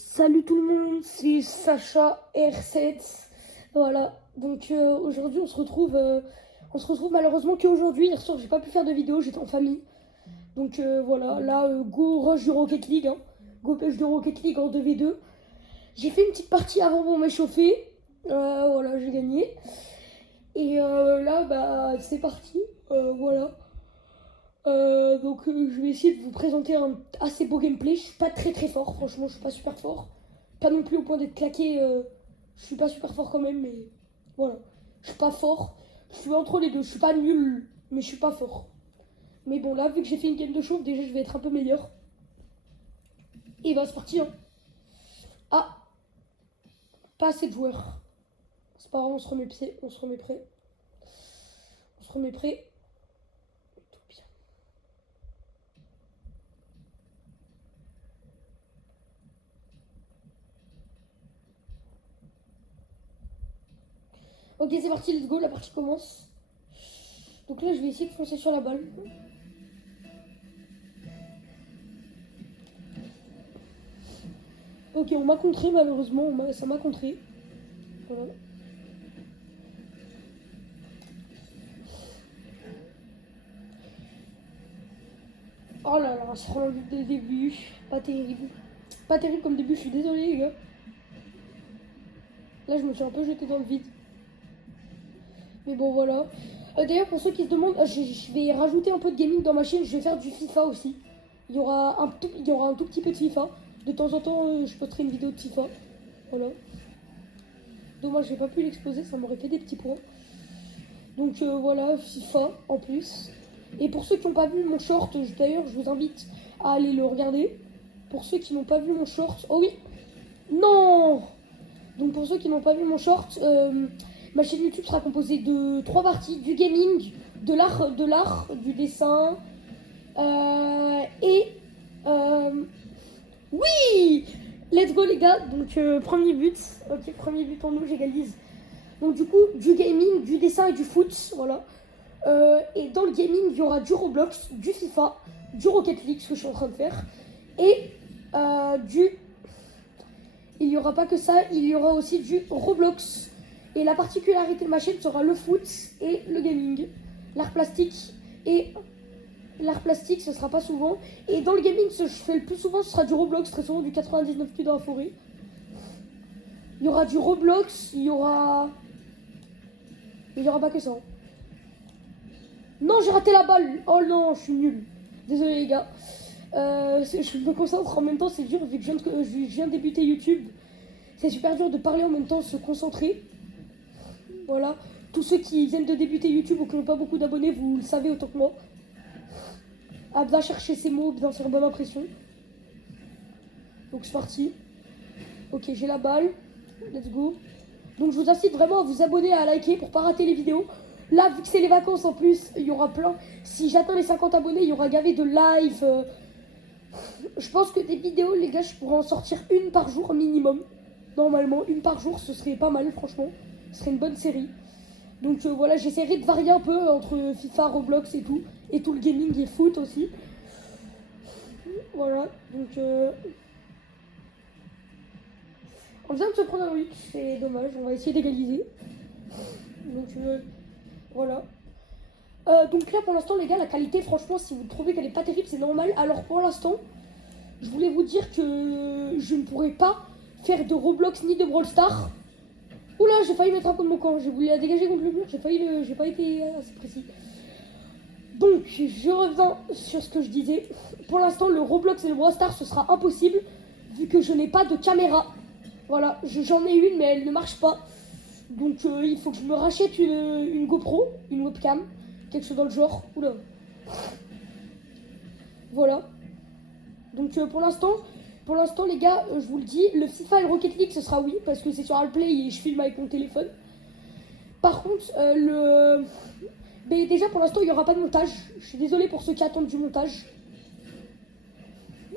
Salut tout le monde, c'est Sacha R7. Voilà, donc aujourd'hui on se retrouve malheureusement qu'aujourd'hui. Hier soir j'ai pas pu faire de vidéo, j'étais en famille. Donc voilà, là go rush de Rocket League, hein. Go pêche de Rocket League en 2v2. J'ai fait une petite partie avant pour m'échauffer. Voilà, j'ai gagné. Et là bah c'est parti, voilà. Je vais essayer de vous présenter un assez beau gameplay. Je suis pas très très fort, franchement, je suis pas super fort. Pas non plus au point d'être claqué. Je suis pas super fort quand même, mais voilà. Je suis pas fort. Je suis entre les deux. Je suis pas nul, mais je suis pas fort. Mais bon, là, vu que j'ai fait une game de chauffe, déjà je vais être un peu meilleur. Et bah, c'est parti, hein. Ah, pas assez de joueurs. C'est pas grave, on se remet pied, on se remet prêt. On se remet prêt. Tout bien. Ok, c'est parti, let's go, la partie commence. Donc là, je vais essayer de foncer sur la balle. Ok, on m'a contré malheureusement, ça m'a contré. Voilà. Oh là là, c'est vraiment le dès le début. Pas terrible. Pas terrible comme début, je suis désolée les gars. Là, je me suis un peu jeté dans le vide. Mais bon, voilà. D'ailleurs, pour ceux qui se demandent, je vais rajouter un peu de gaming dans ma chaîne. Je vais faire du FIFA aussi. Il y aura un tout petit peu de FIFA. De temps en temps, je posterai une vidéo de FIFA. Voilà. Dommage, j'ai pas pu l'exposer, ça m'aurait fait des petits points. Donc voilà, FIFA en plus. Et pour ceux qui n'ont pas vu mon short, d'ailleurs, je vous invite à aller le regarder. Pour ceux qui n'ont pas vu mon short... Oh oui. Non. Donc pour ceux qui n'ont pas vu mon short, ma chaîne YouTube sera composée de 3 parties: du gaming, de l'art, du dessin, et oui, let's go les gars. Donc premier but, ok, premier but en nous, j'égalise. Donc du coup, du gaming, du dessin et du foot, voilà. Et dans le gaming, il y aura du Roblox, du FIFA, du Rocket League, ce que je suis en train de faire, et du... Il n'y aura pas que ça, il y aura aussi du Roblox. Et la particularité de ma chaîne sera le foot et le gaming. L'art plastique et... L'art plastique, ce sera pas souvent. Et dans le gaming, ce que je fais le plus souvent, ce sera du Roblox, très souvent du 99 plus dans la forêt. Il y aura du Roblox, il y aura... Il n'y aura pas que ça. Non, j'ai raté la balle. Oh non, je suis nul. Désolé les gars. Je me concentre en même temps, c'est dur vu que je viens de débuter YouTube. C'est super dur de parler en même temps, se concentrer. Voilà. Tous ceux qui viennent de débuter YouTube ou qui n'ont pas beaucoup d'abonnés, vous le savez autant que moi. À bien chercher ses mots, bien faire bonne impression. Donc c'est parti. Ok, j'ai la balle. Let's go. Donc je vous incite vraiment à vous abonner, à liker pour pas rater les vidéos. Là, vu que c'est les vacances en plus, il y aura plein. Si j'atteins les 50 abonnés, il y aura gavé de live. Je pense que des vidéos, les gars, je pourrais en sortir une par jour minimum. Normalement, une par jour, ce serait pas mal, franchement. Ce serait une bonne série. Donc voilà, j'essaierai de varier un peu entre FIFA, Roblox et tout. Et tout le gaming et foot aussi. Voilà, donc... On vient de se prendre un but, c'est dommage. On va essayer d'égaliser. Donc voilà. Donc là, pour l'instant, les gars, la qualité, franchement, si vous trouvez qu'elle est pas terrible, c'est normal. Alors pour l'instant, je voulais vous dire que je ne pourrais pas faire de Roblox ni de Brawl Stars. Oula, j'ai failli mettre un coup de mon camp. J'ai voulu la dégager contre le mur. J'ai pas été assez précis. Donc, je reviens sur ce que je disais. Pour l'instant, le Roblox et le Brawl Stars, ce sera impossible vu que je n'ai pas de caméra. Voilà, j'en ai une, mais elle ne marche pas. Donc, il faut que je me rachète une GoPro, une webcam, quelque chose dans le genre. Oula. Voilà. Donc, pour l'instant, les gars, je vous le dis, le FIFA et le Rocket League, ce sera oui, parce que c'est sur Alplay et je filme avec mon téléphone. Par contre, mais déjà, pour l'instant, il n'y aura pas de montage. Je suis désolée pour ceux qui attendent du montage.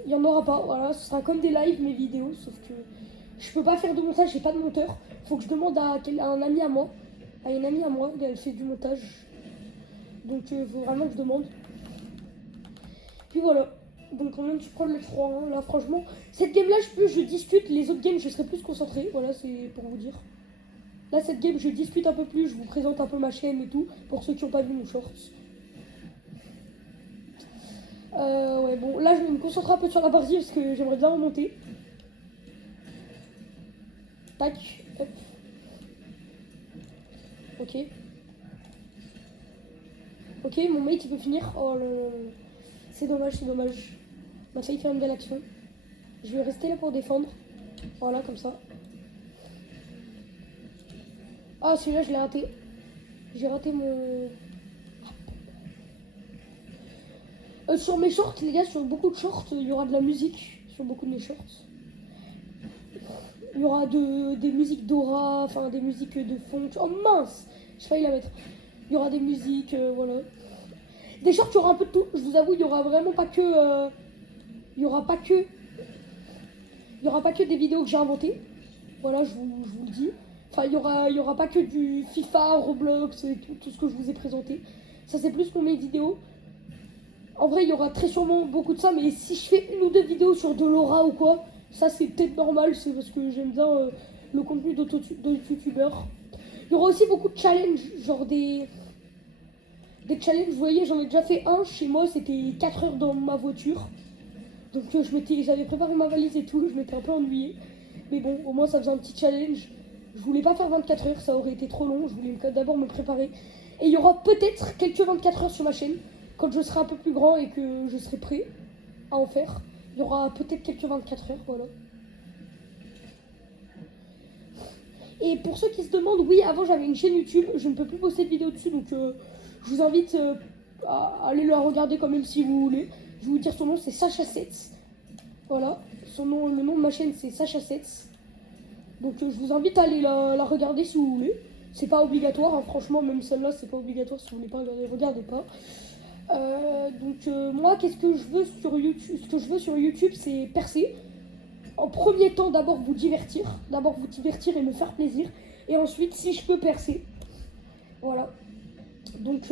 Il n'y en aura pas, voilà, ce sera comme des lives, mes vidéos, sauf que je peux pas faire de montage, j'ai pas de monteur. Faut que je demande à un ami à moi, à une amie à moi, elle fait du montage. Donc, faut vraiment que je demande. Puis voilà. Donc on vient de prendre le 3-1. Là franchement, cette game là je discute, les autres games je serai plus concentré. Voilà, c'est pour vous dire. Là cette game je discute un peu plus, je vous présente un peu ma chaîne et tout, pour ceux qui n'ont pas vu mon short. Ouais bon, là je vais me concentrer un peu sur la partie parce que j'aimerais bien remonter. Tac, hop. Ok. Ok, mon mate il peut finir. Oh là là. C'est dommage, c'est dommage. On a failli faire une belle action. Je vais rester là pour défendre. Voilà, comme ça. Ah, celui-là, je l'ai raté. J'ai raté mon... sur mes shorts, les gars, sur beaucoup de shorts, il y aura de la musique. Sur beaucoup de mes shorts. Il y aura des musiques d'aura, enfin des musiques de fond. Oh mince, j'ai failli la mettre. Il y aura des musiques, voilà. Des shorts, il y aura un peu de tout. Je vous avoue, il y aura vraiment pas que... il y aura pas que des vidéos que j'ai inventées. Voilà, je vous le dis. Enfin, il y aura pas que du FIFA, Roblox et tout ce que je vous ai présenté. Ça, c'est plus pour mes vidéos. En vrai, il y aura très sûrement beaucoup de ça, mais si je fais une ou deux vidéos sur de l'aura ou quoi, ça c'est peut-être normal, c'est parce que j'aime bien le contenu d'autres youtubeurs. Il y aura aussi beaucoup de challenges, genre des challenges, vous voyez, j'en ai déjà fait un chez moi, c'était 4 heures dans ma voiture. Donc j'avais préparé ma valise et tout, je m'étais un peu ennuyée. Mais bon, au moins ça faisait un petit challenge. Je voulais pas faire 24 heures, ça aurait été trop long, je voulais d'abord me préparer. Et il y aura peut-être quelques 24 heures sur ma chaîne, quand je serai un peu plus grand et que je serai prêt à en faire. Il y aura peut-être quelques 24 heures, voilà. Et pour ceux qui se demandent, oui, avant j'avais une chaîne YouTube, je ne peux plus poster de vidéos dessus, donc je vous invite à aller la regarder quand même si vous voulez. Je vais vous dire son nom, c'est Sacha7. Voilà, le nom de ma chaîne c'est Sacha7. Donc je vous invite à aller la regarder si vous voulez. C'est pas obligatoire, hein, franchement, même celle-là c'est pas obligatoire. Si vous voulez pas regarder, regardez pas. Moi, qu'est-ce que je veux sur YouTube? Ce que je veux sur YouTube, c'est percer. En premier temps, d'abord vous divertir. D'abord vous divertir et me faire plaisir. Et ensuite, si je peux percer. Voilà. Donc,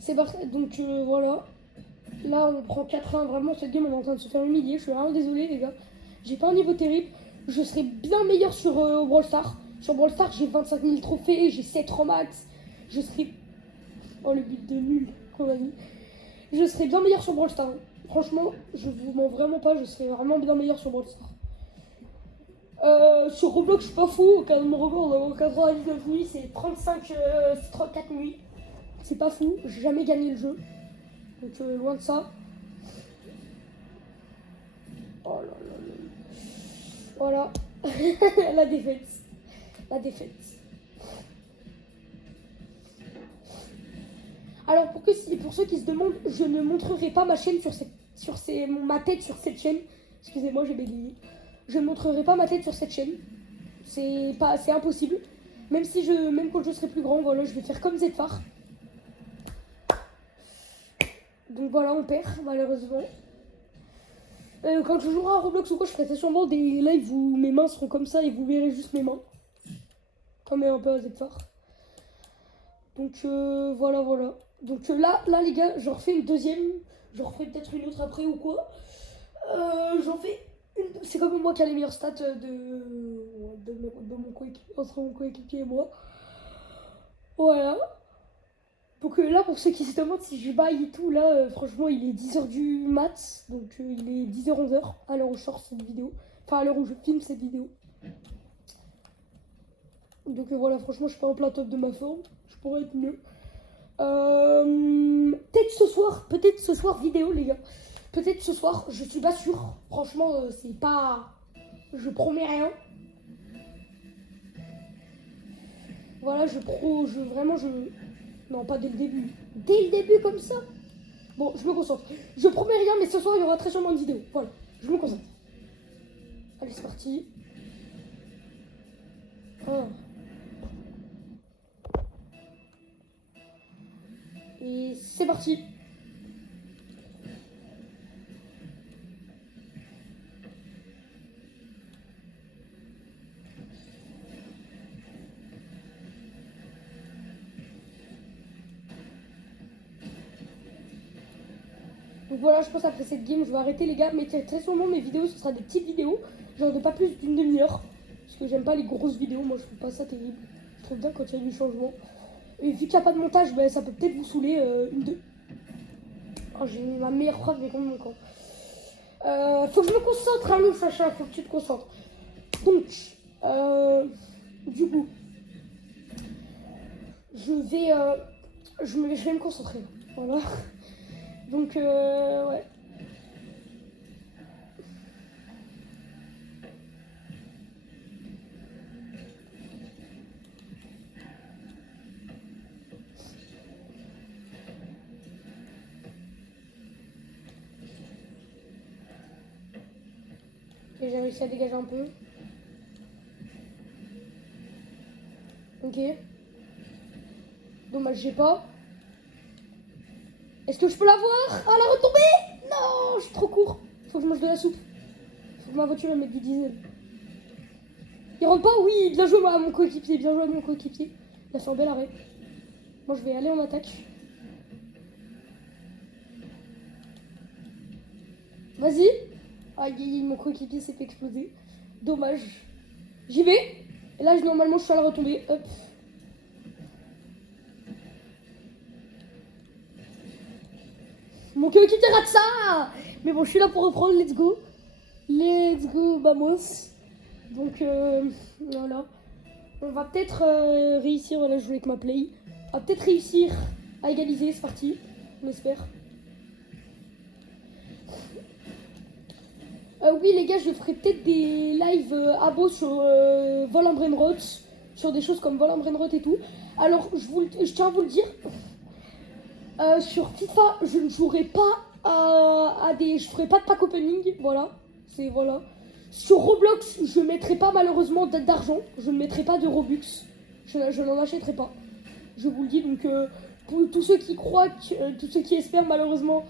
c'est parti. Donc, voilà. Là, on prend 4-1. Vraiment, cette game, on est en train de se faire humilier. Je suis vraiment désolé, les gars. J'ai pas un niveau terrible. Je serais bien meilleur sur Brawl Stars. Sur Brawl Stars, j'ai 25 000 trophées. J'ai 7 rangs max. Je serais... Oh, le but de nul qu'on a mis. Je serais bien meilleur sur Brawl Stars. Franchement, je vous mens vraiment pas. Je serais vraiment bien meilleur sur Brawl Stars. Sur Roblox, je suis pas fou. Au cas de mon record, dans 99 nuits, c'est 34 nuits. C'est pas fou. J'ai jamais gagné le jeu. Donc, loin de ça. Oh là là là. Voilà. La défaite. La défaite. Alors, pour ceux qui se demandent, je ne montrerai pas ma chaîne ma tête sur cette chaîne. Excusez-moi, j'ai bégayé. Je ne montrerai pas ma tête sur cette chaîne. C'est impossible. Même quand je serai plus grand, voilà, je vais faire comme Zfar. Donc voilà, on perd, malheureusement. Quand je jouerai à Roblox ou quoi, je ferai sûrement des lives où mes mains seront comme ça et vous verrez juste mes mains. Comme un peu à Zfar. Donc voilà. Donc là les gars, j'en refais une deuxième. J'en refais peut-être une autre après ou quoi. J'en fais une. C'est quand même moi qui a les meilleures stats entre mon coéquipier et moi. Voilà. Donc là, pour ceux qui se demandent si je baille et tout, là, franchement, il est 10h du mat. Donc il est 10h, 11h à l'heure où je sors cette vidéo. Enfin, à l'heure où je filme cette vidéo. Donc voilà, franchement, je suis pas en plein top de ma forme. Je pourrais être mieux. Peut-être ce soir vidéo, les gars. Peut-être ce soir, je suis pas sûre. Franchement, c'est pas... Je promets rien. Voilà, Non, pas dès le début. Dès le début, comme ça. Bon, je me concentre. Je promets rien, mais ce soir, il y aura très sûrement une vidéo. Voilà, je me concentre. Allez, c'est parti. Oh. Et c'est parti. Donc voilà, je pense après cette game, je vais arrêter les gars. Mais très sûrement mes vidéos, ce sera des petites vidéos, genre de pas plus d'une demi-heure. Parce que j'aime pas les grosses vidéos, moi je trouve pas ça terrible. Je trouve bien quand il y a du changement. Et vu qu'il n'y a pas de montage, ben, ça peut peut-être vous saouler une de... Oh, j'ai ma meilleure preuve mais contre mon camp. Faut que je me concentre, hein, le Sacha, faut que tu te concentres. Donc, du coup, je vais me concentrer. Voilà. Donc, ouais. Et j'ai réussi à dégager un peu. Ok. Dommage, j'ai pas. Est-ce que je peux l'avoir? Ah, la retombée! Non, je suis trop court. Faut que je mange de la soupe. Faut que ma voiture elle mette du diesel. Il rentre pas? Oui, bien joué à mon coéquipier. Bien joué à mon coéquipier. Il a fait un bel arrêt. Moi, je vais aller en attaque. Vas-y. Aïe, mon coéquipier s'est fait exploser. Dommage. J'y vais. Et là, normalement, je suis à la retombée. Hop. Mon coéquipier rate ça. Mais bon, je suis là pour reprendre. Let's go. Let's go, vamos. Donc, voilà. On va peut-être réussir. Voilà, je joue avec ma play. On va peut-être réussir à égaliser. C'est parti. On espère. Oui les gars, je ferai peut-être des lives abos sur Vol en Brainrot, sur des choses comme Vol en Brainrot et tout. Alors je tiens à vous le dire, sur FIFA je ne jouerai pas je ferai pas de pack opening, voilà, c'est voilà. Sur Roblox je mettrai pas malheureusement d'argent, je ne mettrai pas de Robux, je n'en achèterai pas, je vous le dis. Donc pour tous ceux qui croient, tous ceux qui espèrent malheureusement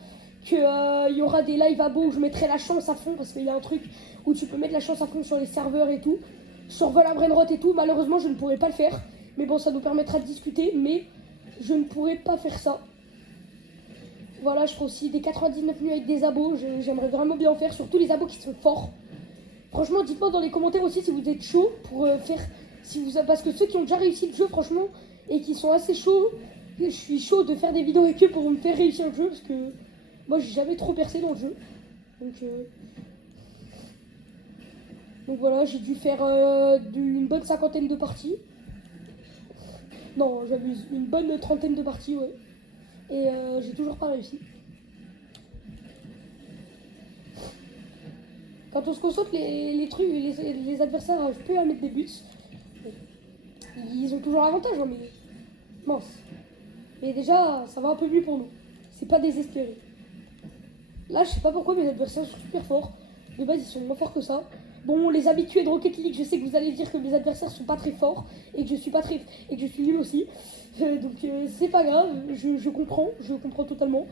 qu'il y aura des lives à beau où je mettrai la chance à fond, parce qu'il y a un truc où tu peux mettre la chance à fond sur les serveurs et tout, sur Vol à Brainrot et tout. Malheureusement je ne pourrai pas le faire, mais bon, ça nous permettra de discuter, mais je ne pourrai pas faire ça. Voilà, je ferai aussi des 99 nuits avec des abos, j'aimerais vraiment bien en faire, surtout les abos qui sont forts. Franchement, dites-moi dans les commentaires aussi si vous êtes chaud pour faire, parce que ceux qui ont déjà réussi le jeu franchement et qui sont assez chauds, je suis chaud de faire des vidéos avec eux pour me faire réussir le jeu, parce que moi j'ai jamais trop percé dans le jeu. Donc voilà, j'ai dû faire une bonne 50aine de parties. Non, j'abuse, une bonne 30aine de parties, ouais. Et j'ai toujours pas réussi. Quand on se concentre, les trucs, les adversaires arrivent plus à mettre des buts. Ils ont toujours l'avantage, hein, mais mince. Mais déjà, ça va un peu mieux pour nous. C'est pas désespéré. Là, je sais pas pourquoi mes adversaires sont super forts. De base, ils sont moins forts que ça. Bon, les habitués de Rocket League, je sais que vous allez dire que mes adversaires sont pas très forts et que je suis pas très et que je suis nul aussi. Donc c'est pas grave, je comprends totalement.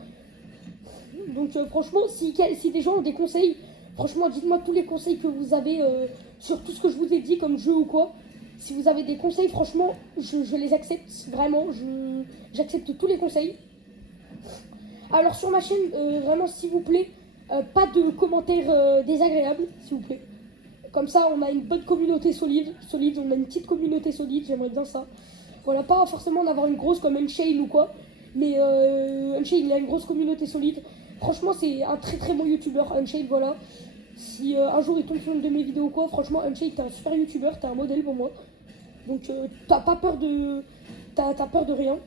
Donc franchement, si des gens ont des conseils, franchement, dites-moi tous les conseils que vous avez sur tout ce que je vous ai dit comme jeu ou quoi. Si vous avez des conseils, franchement, je les accepte vraiment. J'accepte tous les conseils. Alors sur ma chaîne, vraiment s'il vous plaît, pas de commentaires désagréables, s'il vous plaît. Comme ça, on a une bonne communauté solide, on a une petite communauté solide, j'aimerais bien ça. Voilà, pas forcément d'avoir une grosse comme Unchained ou quoi, mais Unchained, il a une grosse communauté solide. Franchement, c'est un très très bon youtubeur, Unchained, voilà. Si un jour il tombe sur une de mes vidéos ou quoi, franchement, Unchained, t'es un super youtubeur, t'es un modèle pour moi. Donc t'as pas peur de... T'as peur de rien.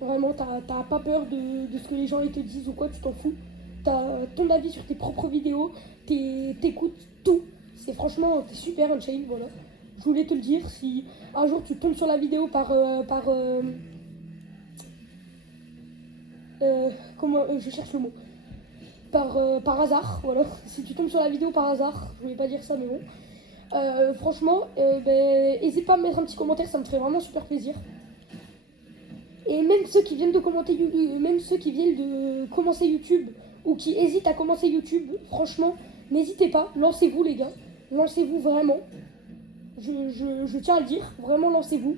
Vraiment, t'as pas peur de ce que les gens ils te disent ou quoi, tu t'en fous. T'as ton avis sur tes propres vidéos, t'écoutes tout. C'est franchement, t'es super Unchained, voilà. Je voulais te le dire, si un jour tu tombes sur la vidéo je cherche le mot. Par hasard, voilà. Si tu tombes sur la vidéo par hasard, je voulais pas dire ça, mais bon. Franchement, n'hésite pas à me mettre un petit commentaire, ça me ferait vraiment super plaisir. Et même ceux qui viennent de commenter, même ceux qui viennent de commencer YouTube ou qui hésitent à commencer YouTube, franchement, n'hésitez pas, lancez-vous les gars, lancez-vous vraiment. Je tiens à le dire, vraiment lancez-vous.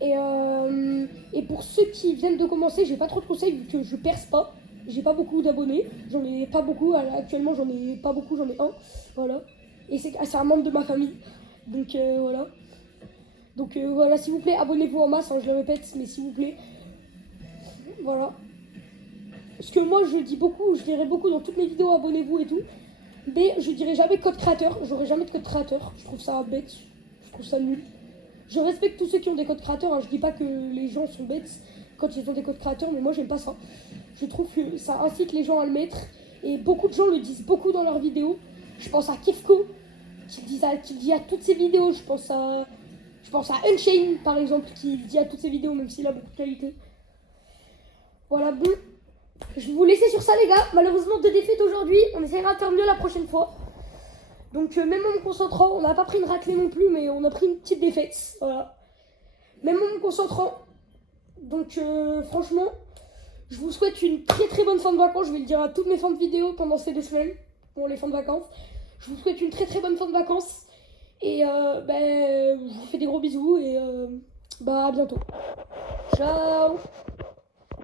Et pour ceux qui viennent de commencer, j'ai pas trop de conseils vu que je perce pas. J'ai pas beaucoup d'abonnés, j'en ai pas beaucoup, actuellement j'en ai pas beaucoup, j'en ai un, voilà. Et c'est un membre de ma famille, donc voilà. Donc voilà, s'il vous plaît, abonnez-vous en masse, hein, je le répète, mais s'il vous plaît, voilà. Parce que moi je dis beaucoup, je dirais beaucoup dans toutes mes vidéos, abonnez-vous et tout, mais je dirais jamais code créateur, j'aurai jamais de code créateur, je trouve ça bête, je trouve ça nul. Je respecte tous ceux qui ont des codes créateurs, hein, je dis pas que les gens sont bêtes quand ils ont des codes créateurs, mais moi j'aime pas ça. Je trouve que ça incite les gens à le mettre, et beaucoup de gens le disent beaucoup dans leurs vidéos. Je pense à Kefko, qui dit à toutes ses vidéos, je pense à Unchained par exemple, qui dit à toutes ses vidéos, même s'il a beaucoup de qualité. Voilà, bon, je vais vous laisser sur ça les gars, malheureusement 2 défaites aujourd'hui, on essaiera de faire mieux la prochaine fois. Donc même en me concentrant, on n'a pas pris une raclée non plus, mais on a pris une petite défaite, voilà. Même en me concentrant, donc franchement, je vous souhaite une très très bonne fin de vacances, je vais le dire à toutes mes fins de vidéo pendant ces 2 semaines, pour les fins de vacances. Je vous souhaite une très très bonne fin de vacances, et je vous fais des gros bisous, et à bientôt. Ciao.